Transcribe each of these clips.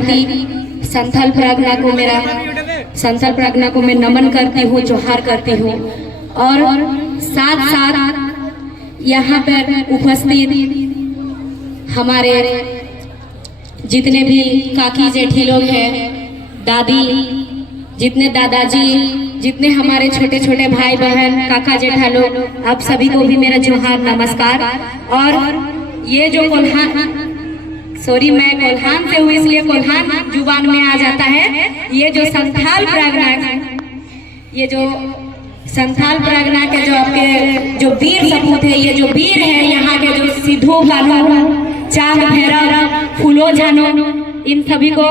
धरती संथाल परगना को मैं नमन करती हूँ, जोहार करती हूँ। और साथ साथ यहाँ पर उपस्थित हमारे जितने भी काकी जेठी लोग हैं, दादी, जितने दादाजी, जितने हमारे छोटे छोटे भाई बहन, काका जेठा लोग, आप सभी को भी मेरा जोहार, नमस्कार। और ये जो कोल्हान, सॉरी मैं कोल्हान से हूँ इसलिए कोल्हान जुबान में आ जाता है। ये जो संथाल परगना, ये जो संथाल परगना के जो आपके जो वीर सपूत है, ये जो वीर है यहाँ के, जो सिद्धू कानू, चांद भैरव, फूलो झानो, इन सभी को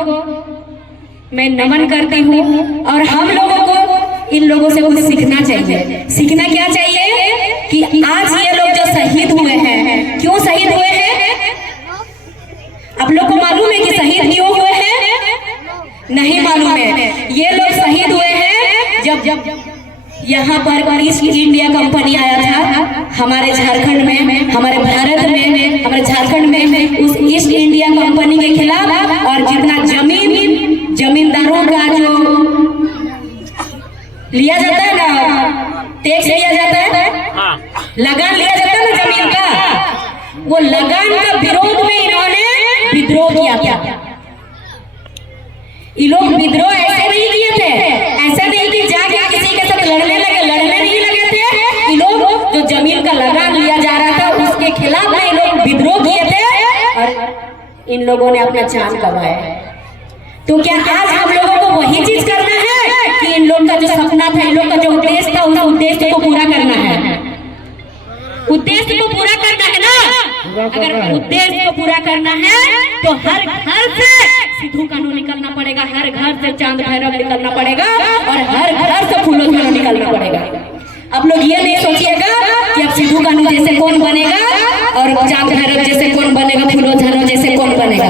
मैं नमन करती हूँ। और हम लोगों को इन लोगों से कुछ सीखना चाहिए। सीखना क्या चाहिए कि आज ये लोग जो शहीद हुए हैं, क्यों शहीद हुए हैं? आप लोग को मालूम है कि शहीद क्यों हुए हैं? नहीं मालूम है। ये लोग शहीद हुए हैं जब यहाँ पर ईस्ट इंडिया कंपनी आया था हमारे झारखंड में, हमारे भारत में, हमारे झारखंड में, उस ईस्ट इंडिया कंपनी के खिलाफ। और जितना जमींदारों का जो लिया जाता है ना, टैक्स लिया जाता है, लगान लिया जाता है ना जमीन का, वो लगान का विरोध में इन्होंने विद्रोह किया था। ये लोग विद्रोह ऐसे नहीं किए थे, ऐसा नहीं कि जाके किसी के साथ लड़ने नहीं लगे थे। ये लोग जो जमीन का लगान लिया जा रहा था उसके खिलाफ में ये लोग विद्रोह किए थे और इन लोगों ने अपना जान गंवाया। तो क्या आज हम लोगों को वही चीज करना है कि इन लोगों का जो सपना था, इन लोगों का जो उद्देश्य था, उस उद्देश्य को पूरा करना है? उद्देश्य को पूरा करना है ना। अगर उद्देश्य को पूरा करना है तो हर घर से सिद्धू कानू निकलना पड़ेगा, हर घर से चांद भैरव निकलना पड़ेगा और हर घर से फूलो झानो निकलना पड़ेगा। अब लोग ये नहीं सोचिएगा कि अब सिद्धू कानू जैसे कौन बनेगा और चांद भैरव जैसे कौन बनेगा, फूलो झानो जैसे कौन बनेगा।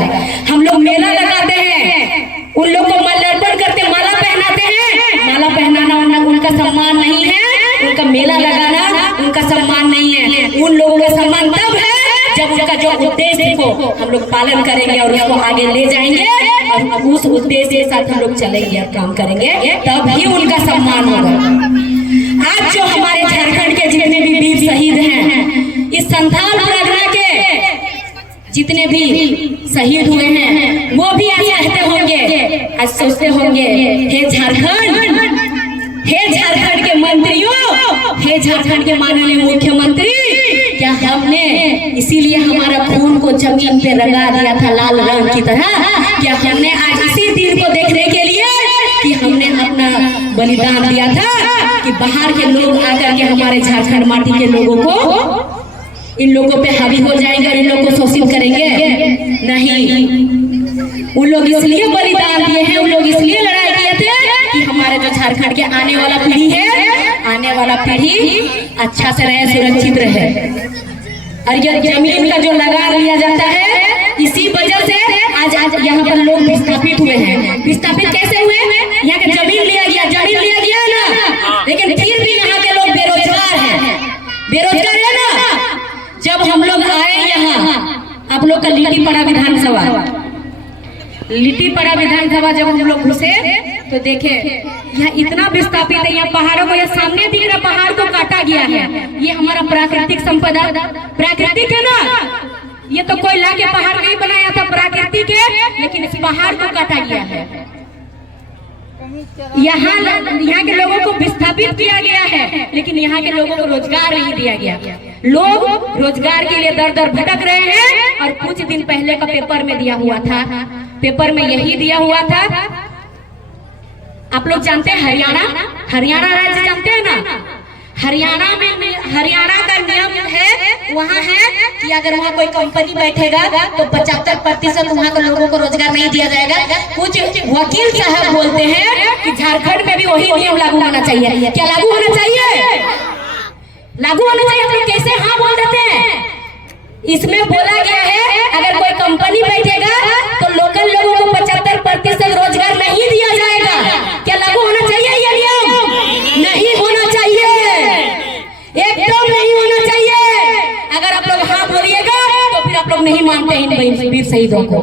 हम लोग मेला लगाते हैं, उन लोग को माल्यार्पण करते, माला पहनाते हैं। माला पहनाना उनका सम्मान नहीं है, उनका मेला लगाना उनका सम्मान नहीं है। उन लोगों का सम्मान तब है जब उनका जो उद्देश्य को हम लोग पालन करेंगे और उसको आगे ले जाएंगे और उस उद्देश्य के साथ हम लोग चलेंगे और काम करेंगे, तब ही उनका सम्मान होगा। आज जो हमारे झारखंड के जितने भी वीर शहीद हैं, इस संथाल परगना के जितने भी शहीद हुए हैं, वो भी आज कहते होंगे, आज सोचते होंगे, हे झारखंड, हे झारखंड के मंत्रियों, हे झारखंड के माननीय मुख्यमंत्री, क्या हमने इसीलिए हमारा खून को जमीन पे रंगा दिया था लाल रंग की तरह? क्या हमने आज इसी दिन को देखने के लिए कि हमने अपना बलिदान दिया था कि बाहर के लोग आकर के हमारे झारखंड माटी के लोगों को, इन लोगों पे हावी हो जाएंगे और इन लोगों को शोषित करेंगे? नहीं, उन लोग इसलिए बलिदान दिए हैं, उन लोग इसलिए लड़ाई किए थे कि हमारे जो झारखंड के आने वाला पीढ़ी है, आने वाला पीढ़ी अच्छा से रहे, सुरक्षित रहे। और ये जमीन का जो लगान लिया जाता है, इसी वजह से आज यहाँ पर लोग विस्थापित हुए हैं। विस्थापित कैसे हुए? यहाँ का जमीन लिया गया ना, लेकिन फिर भी यहाँ के लोग बेरोजगार हैं, बेरोजगार है ना। जब हम लोग आए यहाँ, आप लोग का लिट्टीपड़ा विधानसभा जब हम लोग घुसे तो देखे यहाँ इतना विस्थापित है। यहाँ पहाड़ों को, यहाँ सामने दिख रहा पहाड़ को काटा गया है। ये हमारा प्राकृतिक संपदा, प्राकृतिक है ना, ये तो कोई लाके पहाड़ नहीं बनाया था, प्राकृतिक है, लेकिन इस पहाड़ को काटा गया है। यहाँ के लोगों को विस्थापित किया गया है, लेकिन यहाँ के लोगों को रोजगार नहीं दिया गया। लोग रोजगार के लिए दर दर भटक रहे हैं। और कुछ दिन पहले का पेपर में दिया हुआ था, पेपर में यही दिया हुआ था, आप लोग जानते हैं हरियाणा राज्य जानते हैं ना? हरियाणा का नियम है, वहाँ है कि अगर वहाँ कोई कंपनी बैठेगा तो 75% वहाँ के लोगों को रोजगार नहीं दिया जाएगा। कुछ वकील साहब बोलते हैं कि झारखंड में भी वही नियम लागू होना चाहिए। क्या लागू होना चाहिए? लागू होना चाहिए। हम लोग कैसे हाँ बोल देते हैं? इसमें बोला गया है अगर कोई कंपनी बैठेगा तो लोकल लोगों को 75% रोजगार नहीं दिया जाएगा। क्या लागू होना चाहिए ये नियम? नहीं होना चाहिए, एकदम नहीं होना चाहिए। अगर आप लोग हाँ बोलिएगा तो फिर आप लोग नहीं मानते इन वीर शहीदों को।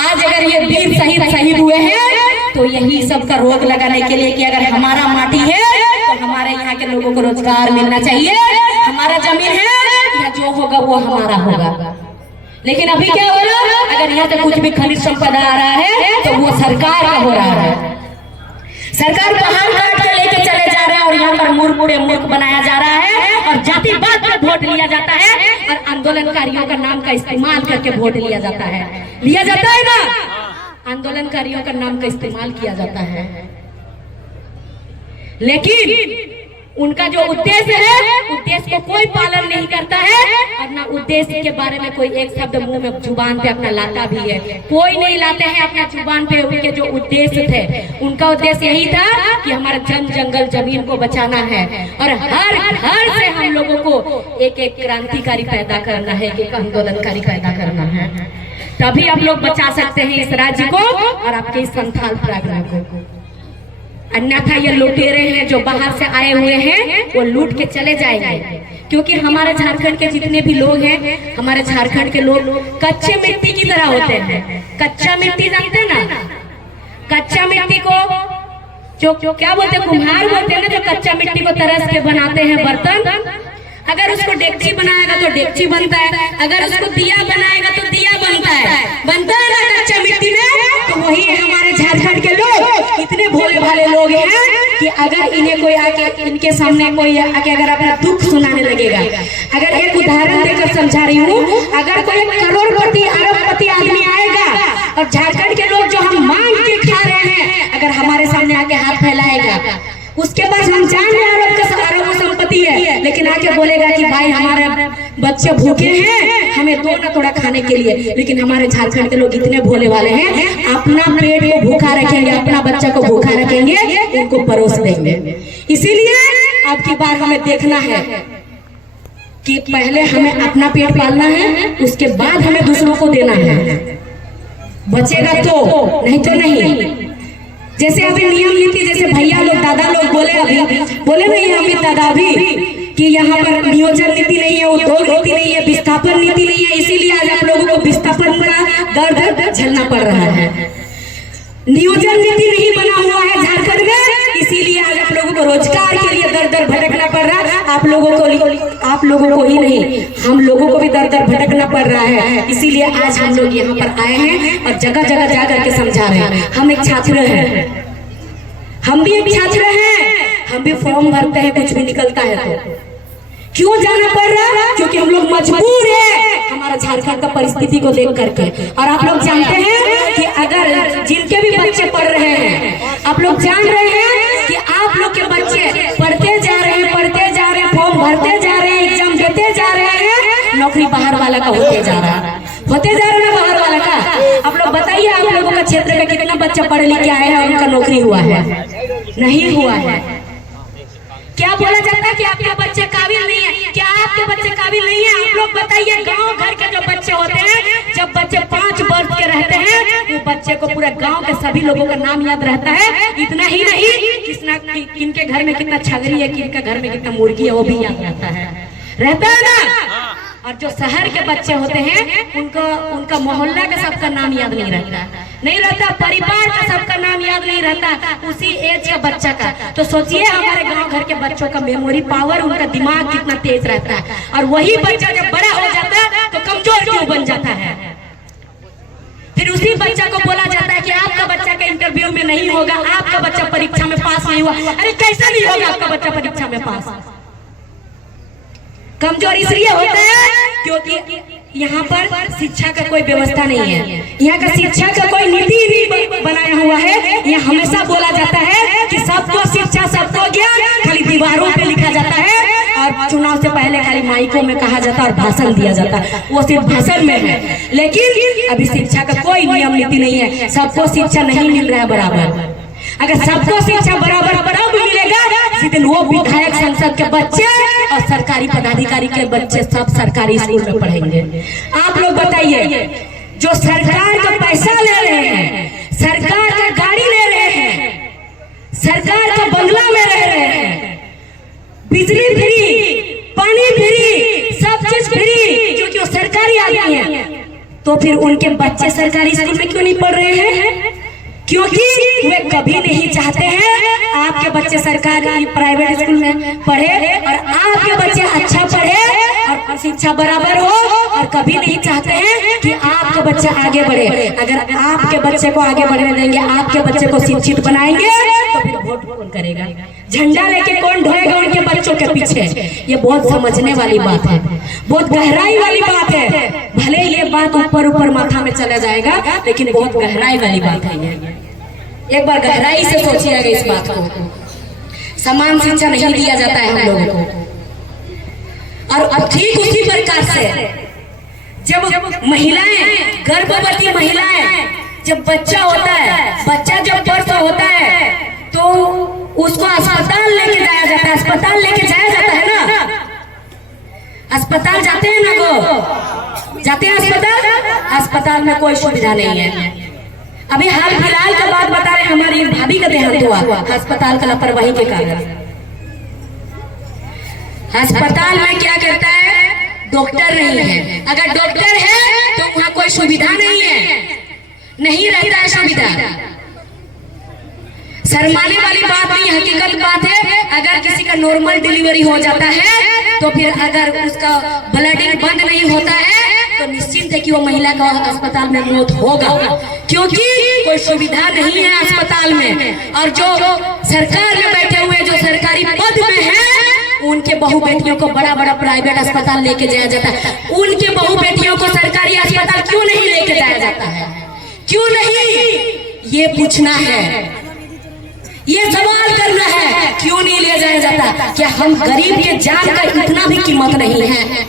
आज अगर ये वीर शहीद सब का रोक लगाने के लिए कि अगर हमारा माटी है तो हमारे यहाँ के लोगों को रोजगार मिलना चाहिए, हमारा जमीन है या जो होगा वो हमारा होगा। लेकिन अभी क्या हो रहा है, अगर यहाँ से कुछ भी खनिज संपदा आ रहा है तो वो सरकार का हो रहा है। सरकार पहाड़ काट के लेके चले जा रहे हैं और यहाँ पर मूर्ख बनाया जा रहा है और जातिवाद पे वोट लिया जाता है और आंदोलनकारियों का नाम का इस्तेमाल करके वोट लिया जाता है ना, आंदोलनकारियों का नाम का इस्तेमाल किया जाता है। लेकिन उनका जो उद्देश्य है, उद्देश्य को कोई पालन नहीं करता है और ना उद्देश्य के बारे में कोई एक शब्द मुंह में जुबान पे अपना लाता भी है। कोई नहीं लाते हैं अपना जुबान पे उनके जो उद्देश्य थे। उनका उद्देश्य यही था कि हमारा जंगल जमीन को बचाना है और हर घर से हम लोगों को एक एक क्रांतिकारी पैदा करना है, एक आंदोलनकारी पैदा करना है। तभी आप लोग बचा सकते हैं इस राज्य को और आपके इस संथाल प्रार्थना को। अन्यथा ये लुटेरे हैं जो बाहर से आए हुए हैं वो लूट के चले जाएंगे। क्योंकि हमारे झारखंड के जितने भी लोग हैं, हमारे झारखंड के लोग कच्चे मिट्टी की तरह होते हैं। कच्चा मिट्टी जानते हैं ना, कच्चा मिट्टी को जो क्या बोलते हैं, कुम्हार बोलते हैं ना, जो कच्चा मिट्टी को तरस के बनाते हैं बर्तन। अगर उसको डेगची बनाएगा तो डेगची बनता है, अगर उसको दिया बनाएगा तो दिया बनता है ना कच्चा मिट्टी में। तो वही है हमारे झारखंड के लोग, इतने भोले भाले लोग हैं कि अगर इन्हें कोई आके इनके सामने कोई आके अगर अपना दुख सुनाने लगेगा, अगर एक उदाहरण देकर समझा रही हूँ, अगर कोई करोड़पति अरबपति आदमी आएगा और झारखंड के लोग जो हम मांग के खा रहे हैं अगर हमारे सामने आके हाथ फैलाएगा, उसके बाद हम जान रहे अरबों संपत्ति है, लेकिन आके बोलेगा कि भाई हमारे बच्चे भूखे हैं, हमें दो ना थोड़ा खाने के लिए। लेकिन हमारे झारखंड के लोग इतने भोले वाले हैं, अपना पेट को भूखा रखेंगे, अपना बच्चा को भूखा रखेंगे, उनको परोस देंगे। इसीलिए अब की बार हमें देखना है कि पहले हमें अपना पेट पालना है, उसके बाद हमें दूसरों को देना है। बचेगा तो, नहीं तो नहीं। जैसे अभी नियम नीति, जैसे भैया लोग दादा लोग बोले नहीं अमित दादा भी कि यहाँ पर नियोजन नीति नहीं है, उद्योग नीति नहीं है, विस्थापन नीति नहीं है, इसीलिए आज आप लोगों को विस्थापन का दर्द झेलना पड़ रहा है। नियोजन नीति नहीं बना हुआ है झारखंड में, इसीलिए आज आप लोगों को रोजगार के लिए दर दर भटकना पड़ रहा है। आप लोगों को ही नहीं, हम लोगों को भी दर दर भटकना पड़ रहा है। इसीलिए आज हम लोग यहाँ पर आए हैं और जगह जगह जा करके समझा रहे हैं। हम एक छात्र हैं, हम भी एक छात्र हैं, हम भी फॉर्म भरते हैं, कुछ भी निकलता है तो क्यों जाना पड़ रहा है? क्योंकि हम लोग मजबूर है हमारा झारखंड का परिस्थिति को देख करके। और आप लोग जानते हैं कि अगर जिनके भी बच्चे पढ़ रहे हैं, आप लोग जान रहे हैं कि आप लोग के बच्चे पढ़ते जा रहे हैं, फॉर्म भरते जा रहे हैं, एग्जाम देते जा रहे हैं, नौकरी बाहर वाला का होते जा रहा है ना बाहर वाला का। आप लोग बताइए, आप लोगों का क्षेत्र में कितना बच्चा पढ़ लिख के आए हैं और उनका नौकरी हुआ है? नहीं हुआ है। क्या बोला जाता है कि आपके बच्चे काबिल नहीं है? क्या आपके बच्चे काबिल नहीं है? आप लोग बताइए। गांव घर के जो बच्चे होते हैं, जब बच्चे 5 वर्ष के रहते हैं, वो बच्चे को पूरे गांव के सभी लोगों का नाम याद रहता है। इतना ही नहीं, किनके घर में कितना छगरी है, किनके घर में कितना मुर्गी है, वो भी याद रहता है ना। और जो शहर के बच्चे होते हैं, उनका मोहल्ला का सबका नाम याद नहीं रहता, परिवार का सबका नाम याद नहीं रहता, उसी एज का बच्चा का। तो सोचिए हमारे गांव घर के बच्चों का मेमोरी पावर, उनका दिमाग कितना तेज रहता है। और वही बच्चा जब बड़ा हो जाता है तो कमजोर क्यों बन जाता है? फिर उसी बच्चा को बोला जाता है कि आपका बच्चा का इंटरव्यू में नहीं होगा, आपका बच्चा परीक्षा में पास नहीं हुआ। अरे कैसे नहीं होगा आपका बच्चा परीक्षा में पास? कमजोर इसलिए होता है क्योंकि यहाँ पर शिक्षा का कोई व्यवस्था नहीं है, यहाँ का शिक्षा का कोई नीति नहीं बनाया हुआ है। यहाँ हमेशा बोला जाता है कि सबको शिक्षा, सबको ज्ञान, खाली दीवारों पे लिखा जाता है और चुनाव से पहले खाली माइकों में कहा जाता है और भाषण दिया जाता है, वो सिर्फ भाषण में है। लेकिन अभी शिक्षा का कोई नियम नीति नहीं है, सबको शिक्षा नहीं मिल रहा है बराबर। अगर सबको शिक्षा बराबर मिलेगा, जिस दिन वो विधायक, संसद के बच्चे और सरकारी पदाधिकारी के बच्चे सब सरकारी स्कूल में पढ़ेंगे। आप लोग बताइए, जो सरकार का पैसा ले रहे हैं, सरकार का गाड़ी ले रहे हैं, सरकार का बंगला में रह रहे हैं, बिजली फ्री, पानी फ्री, सब चीज फ्री, क्योंकि वो सरकारी आदमी है, तो फिर उनके बच्चे सरकारी स्कूल में क्यों नहीं पढ़ रहे हैं? क्योंकि वे कभी नहीं चाहते हैं आपके बच्चे सरकारी प्राइवेट स्कूल में पढ़े और आपके बच्चे अच्छा पढ़े और शिक्षा बराबर हो, और कभी नहीं चाहते हैं कि आपके बच्चे आगे बढ़े। अगर आपके बच्चे को आगे बढ़ने देंगे, आपके बच्चे को शिक्षित बनाएंगे, तो फिर वोट कौन करेगा, झंडा लेके कौन ढोएगा उनके बच्चों के पीछे। ये बहुत समझने वाली बात है, बहुत गहराई वाली बात है। भले ये बात ऊपर ऊपर माथा में चला जाएगा, लेकिन बहुत गहराई वाली बात है ये। एक बार गहराई से सोचिएगा इस बात को। समान शिक्षा नहीं दिया जाता है हम लोगों को। और अब ठीक उसी प्रकार से जब महिलाएं, गर्भवती महिलाएं, जब बच्चा होता है, बच्चा जब बर्थ होता है तो उसको अस्पताल लेके जाया जाता है। अस्पताल लेके जाया जाता है ना, अस्पताल जाते हैं ना, वो जाते हैं अस्पताल। अस्पताल में कोई सुविधा नहीं है। अभी हाल फिलहाल का बात बता रहे, हमारी भाभी का देहांत हुआ अस्पताल का लापरवाही के कारण। अस्पताल में क्या करता है, डॉक्टर नहीं है। अगर डॉक्टर है तो वहां कोई सुविधा नहीं है, नहीं रहता है सुविधा। शर्माने वाली बात नहीं, हकीकत बात है। अगर किसी का नॉर्मल डिलीवरी हो जाता है तो फिर अगर उसका ब्लडिंग बंद नहीं होता है तो निश्चिंत है कि वो महिला का अस्पताल में मौत होगा, क्योंकि कोई सुविधा नहीं है अस्पताल में। और जो सरकार में बैठे हुए, जो सरकारी पद में है, उनके बहू बेटियों को बड़ा बड़ा प्राइवेट अस्पताल लेके जाया जाता है। उनके बहू बेटियों को सरकारी अस्पताल क्यों नहीं लेके जाया जाता है, क्यों नहीं, ये पूछना है, ये सवाल करना है, क्यों नहीं ले जाया जाता। क्या हम गरीब के जान का इतना भी कीमत नहीं है?